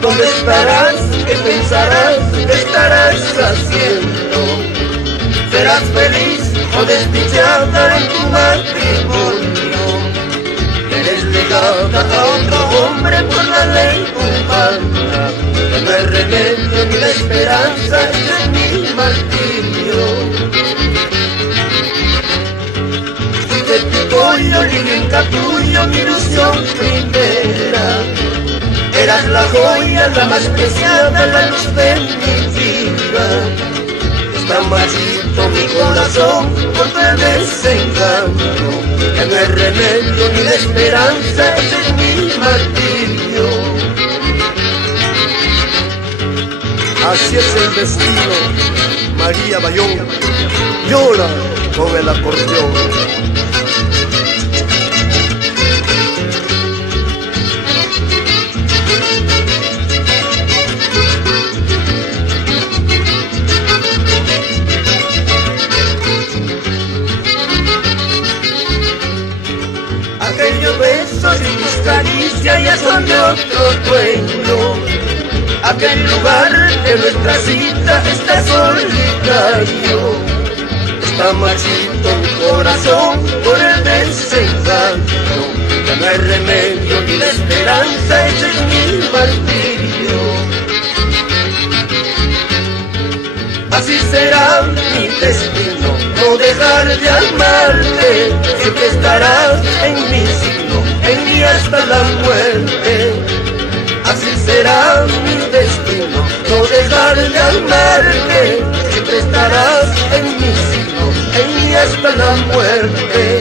¿Dónde estarás? ¿Qué pensarás? ¿Qué estarás haciendo? ¿Serás feliz o desdichada en tu matrimonio? Eres legada a otro hombre por la ley humana. Que no hay remedio ni la esperanza, es mi martirio. Fuiste picollo, lirinca tuyo, mi ilusión primera. Eras la joya, la más preciada, la luz de mi vida. Está marchito mi corazón por tu desengaño. Que no hay remedio ni la esperanza, ese es mi martirio. Así es el destino, María Bayón llora con el acordeón. Aquellos besos y tus caricias ya son de otro dueño. Aquel lugar de nuestra cita está solitario. Está marchito mi corazón por el desengaño. Ya no hay remedio ni la esperanza, ese es mi martirio. Así será mi destino, no dejar de amarte. Siempre estarás en mi signo, en mí hasta la muerte. Así será mi destino, no dejar de amarte. Siempre estarás en mi signo, en mí hasta la muerte.